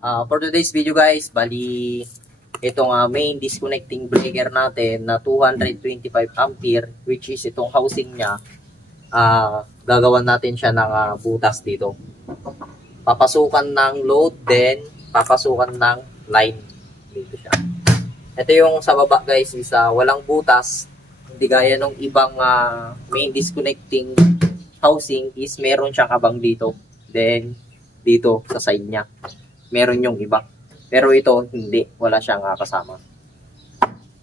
For today's video guys, bali itong main disconnecting breaker natin na 225 ampere, which is itong housing niya, gagawan natin siya ng butas dito. Papasukan ng load, then papasukan ng line dito siya. Ito yung sa baba guys, is walang butas, hindi gaya ng ibang main disconnecting housing is meron siyang abang dito, then dito sa side niya meron yung iba, pero ito hindi, wala siyang kasama.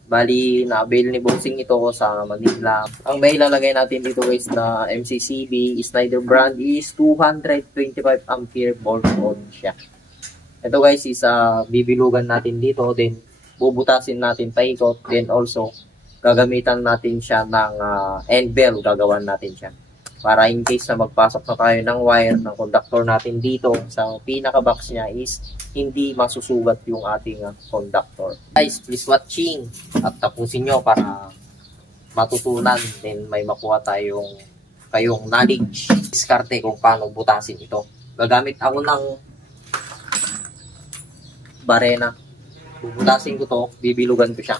Bali na-avail ni Bossing ito sa Manila. Ang may ilalagay natin dito guys na MCCB Snyder brand is 225 ampere volt on siya. Ito guys is bibilugan natin dito, then bubutasin natin paikot, then also gagamitan natin siya ng end bell, gagawan natin siya para in case na magpasok na tayo ng wire ng conductor natin dito sa pinaka-box niya is hindi masusugat yung ating conductor. Guys, please watching at tapusin nyo para matutunan, then may makuha kayong knowledge, diskarte kung paano butasin ito. Gagamit ako ng barena. Bubutasin ko to, bibilugan ko siya.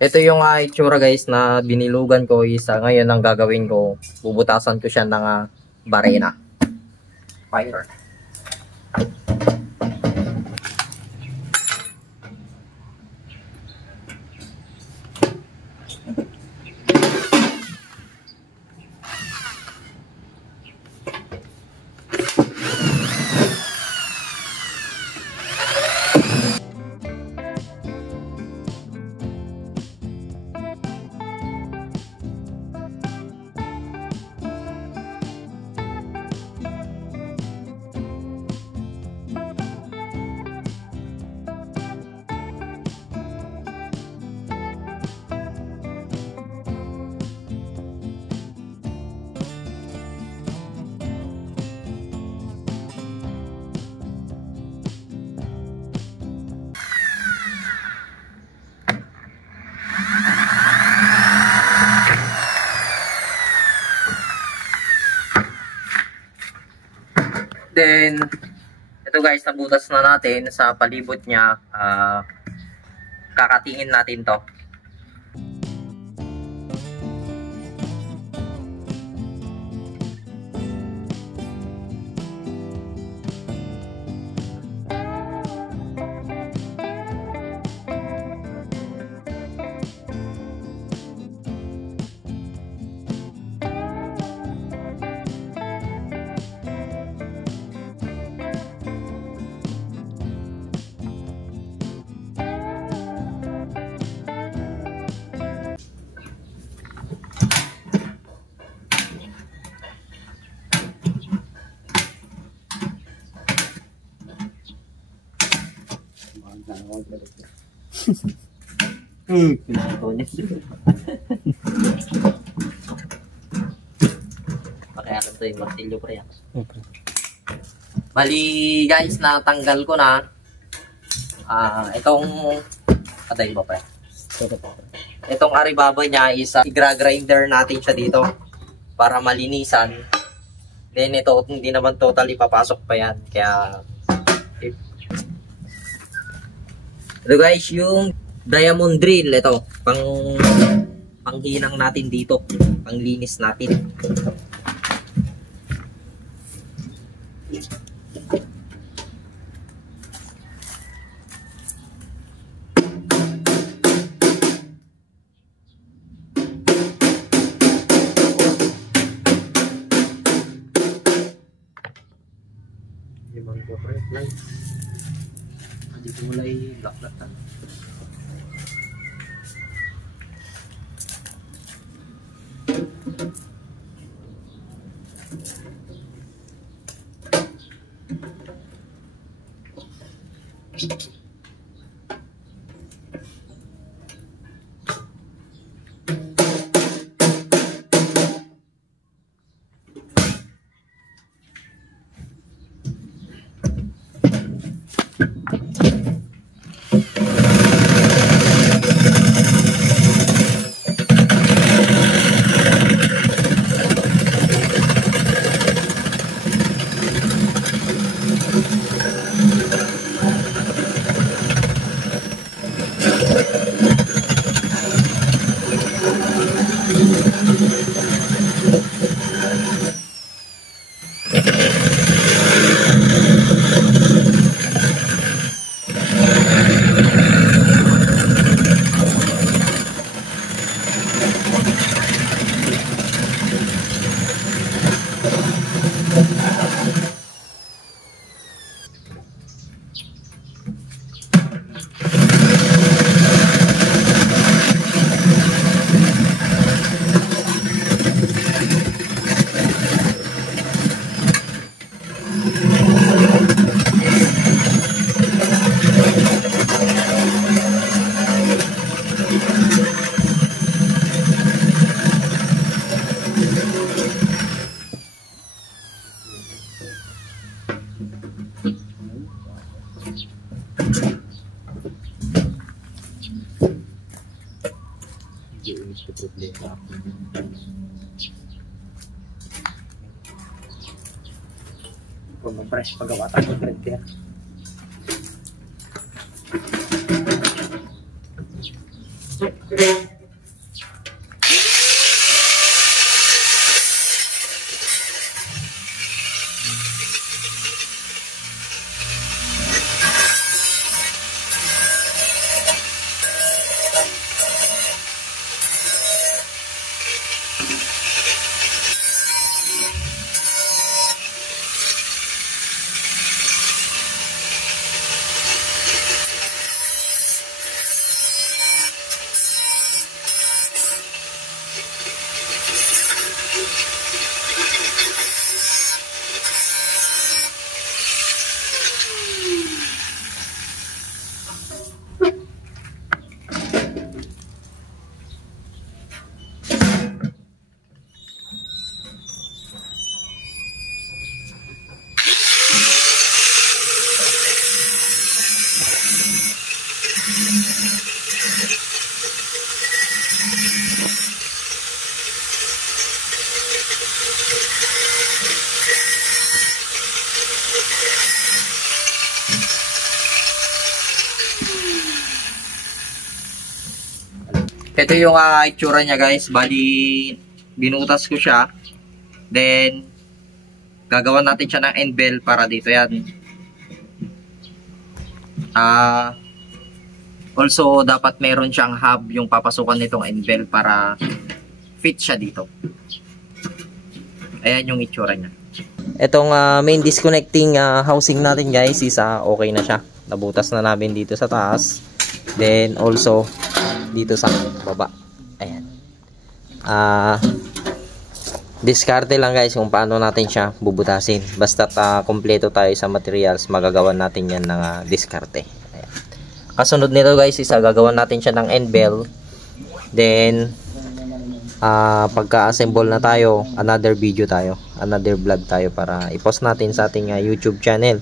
Ito yung itsura guys na binilugan ko is ngayon ang gagawin ko, bubutasan ko siya ng barena. Fire. Then, ito guys, nabutas na natin sa palibot niya. Kakatingin natin to. Pakaya ito yung martilyo pa yan. Bali guys, natanggal ko na itong patay ba pa yan? Itong aribaba niya is i-grinder natin siya dito para malinisan. Then ito hindi naman totally papasok pa yan, kaya ito guys yung diamond drill, ito panghinang natin dito, panglinis natin. Limang ko press light. Dito mulai black-black. Hindi ito problema. Kung ma-fresh pagawa tayo ng printer. Ito yung itsura niya guys. Bali, binutas ko siya. Then, gagawan natin siya ng end bell para dito yan. Also, dapat meron siyang hub yung papasukan nitong end bell para fit siya dito. Ayan yung itsura niya. Itong main disconnecting housing natin guys is okay na siya. Nabutas na namin dito sa taas. Then, also, dito sa baba. Ayan. Diskarte lang guys kung paano natin siya bubutasin. Basta kompleto tayo sa materials, magagawan natin yan ng diskarte. Ayan. Kasunod nito guys is gagawan natin siya ng end bell. Then pagka-assemble na tayo, another video tayo, another vlog tayo para i-post natin sa ating YouTube channel.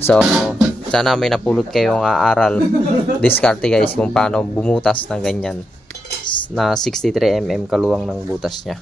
So sana may napulot kayong aral, diskarte guys kung paano bumutas ng ganyan na 63 mm kaluwang ng butas niya.